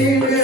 You.